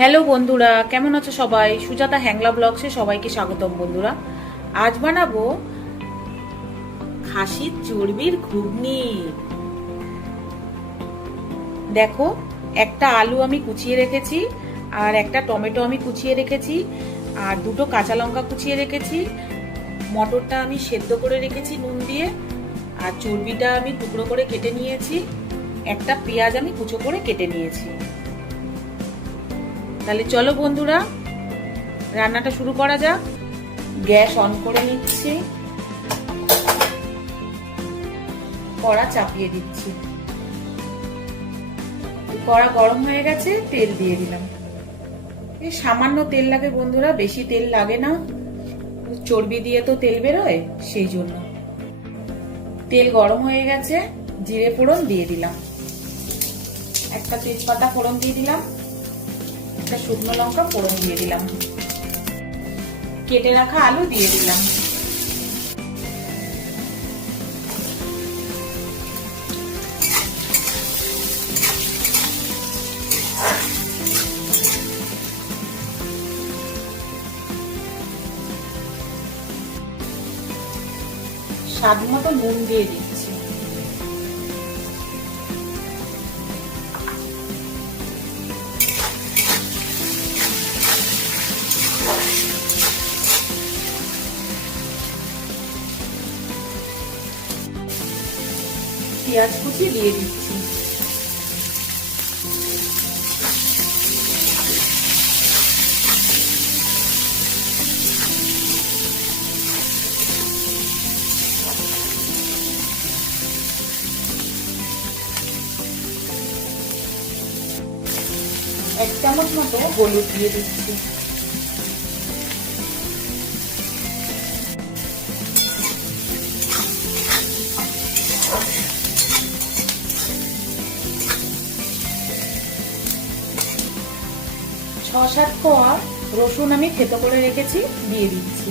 Hello বন্ধুরা, কেমন আছো সবাই? সুজাতা হ্যাংলা ব্লগসে সবাইকে স্বাগতম। বন্ধুরা, আজ বানাবো খাসির চর্বির ঘুগনি। দেখো, একটা আলু আমি কুচিয়ে রেখেছি, আর একটা টমেটো আমি কুচিয়ে রেখেছি, আর দুটো কাঁচা লঙ্কা কুচিয়ে রেখেছি। মটরটা আমি সেদ্ধ করে রেখেছি নুন দিয়ে, আর চর্বিটা আমি টুকরো করে কেটে নিয়েছি। একটা পেঁয়াজ আমি কুচো করে কেটে নিয়েছি। তাহলে চলো বন্ধুরা, রান্নাটা শুরু করা যাক। গ্যাস অন করে নিচ্ছি, কড়া চাপিয়ে দিচ্ছি। কড়া গরম হয়ে গেছে, তেল দিয়ে দিলাম। এই সামান্য তেল লাগে বন্ধুরা, বেশি তেল লাগে না, চর্বি দিয়ে তো তেল বেরোয়, সেই জন্য। তেল গরম হয়ে গেছে, জিরে ফোড়ন দিয়ে দিলাম, একটা তেজপাতা ফোড়ন দিয়ে দিলাম, একটা শুকনো লঙ্কা ফোড়ন দিয়ে দিলাম, কেটে রাখা আলু দিয়ে দিলাম। স্বাদ মতো নুন দিয়ে দিচ্ছি। পেঁয়াজ কুচি দিয়ে দিচ্ছি। এক চামচ মতো হলুদ দিয়ে দিচ্ছি। ছ সাত কোয়া রসুন আমি থেতো করে রেখেছি, দিয়ে দিচ্ছি।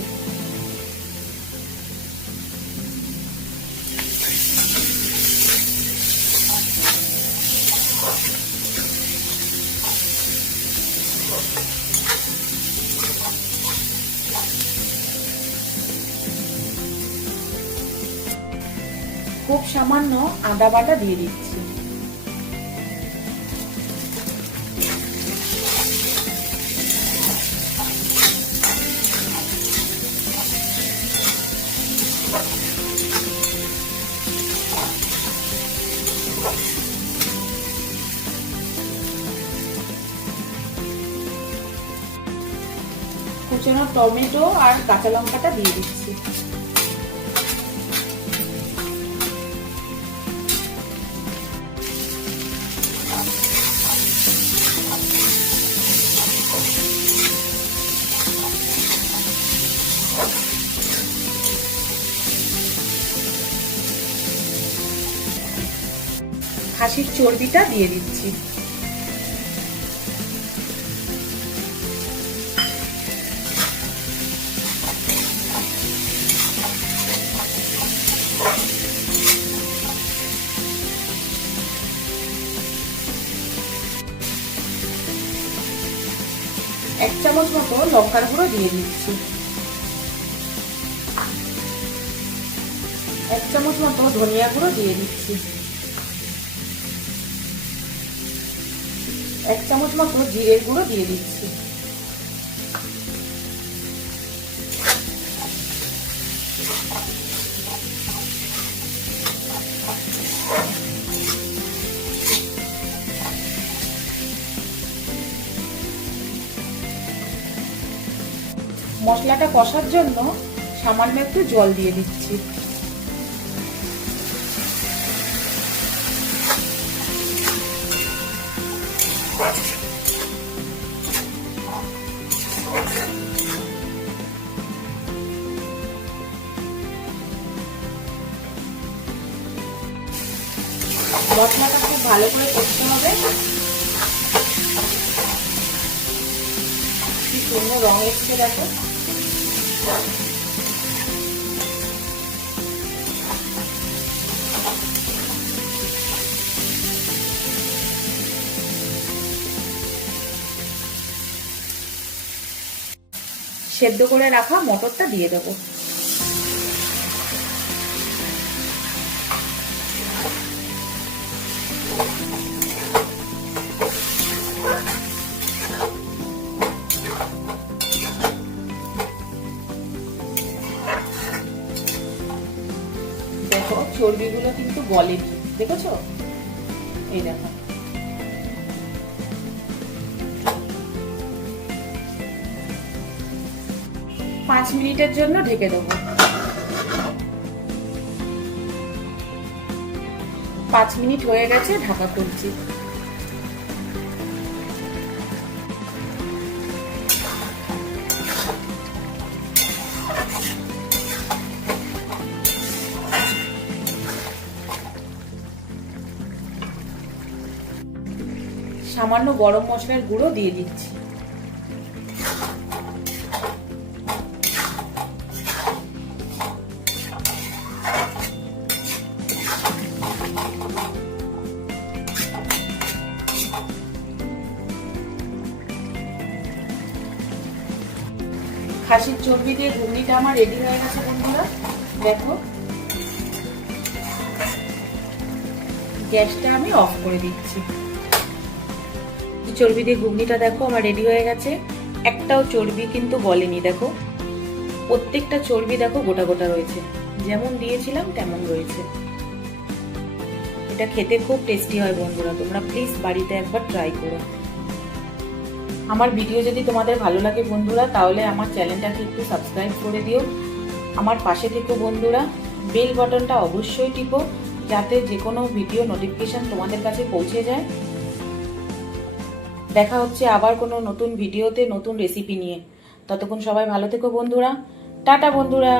খুব সামান্য আদা বাটা দিয়ে দিচ্ছি। কুচানো টমেটো আর কাঁচা লঙ্কাটা দিয়ে দিচ্ছি। খাসির চর্বিটা দিয়ে দিচ্ছি। এক চামচ মতো লঙ্কার গুঁড়ো দিয়ে দিচ্ছি। এক চামচ মতো ধনিয়া গুঁড়ো দিয়ে দিচ্ছি। এক চামচ মতো জিরের গুঁড়ো দিয়ে দিচ্ছি। মশলাটা কষার জন্য সামান্য একটু জল দিয়ে দিচ্ছি। মশলাটা খুব ভালো করে কষতে হবে। কি সুন্দর রং এসছে দেখো। সেদ্ধ করে রাখা মটরটা দিয়ে দেবো। দেখো চর্বিগুলো কিন্তু গলেনি, দেখেছো? এই দেখো। পাঁচ মিনিটের জন্য ঢেকে দেবো। 5 মিনিট হয়ে গেছে, ঢাকা খুলছি। সামান্য গরম মশলার গুঁড়ো দিয়ে দিচ্ছি। খাসির চর্বি দিয়ে ঘুগনিটা আমার রেডি হয়ে গেছে বন্ধুরা। দেখো, গ্যাসটা আমি অফ করে দিচ্ছি। চর্বি দিয়ে ঘুগনিটা দেখো আমার রেডি হয়ে গেছে। একটাও চর্বি কিন্তু গলেনি, দেখো প্রত্যেকটা চর্বি দেখো গোটা গোটা রয়েছে, যেমন দিয়েছিলাম তেমন রয়েছে। এটা খেতে খুব টেস্টি হয় বন্ধুরা, তোমরা প্লিজ বাড়িতে একবার ট্রাই করো। আমার ভিডিও যদি তোমাদের ভালো লাগে বন্ধুরা, তাহলে আমার চ্যানেলটাকে একটু সাবস্ক্রাইব করে দিও। আমার পাশে থেকো বন্ধুরা, বেল বাটনটা অবশ্যই টিপো, যাতে যে কোনো ভিডিও নোটিফিকেশন তোমাদের কাছে পৌঁছে যায়। দেখা হচ্ছে আবার কোনো নতুন ভিডিওতে নতুন রেসিপি নিয়ে। ততক্ষণ সবাই ভালো থেকো বন্ধুরা। টাটা বন্ধুরা।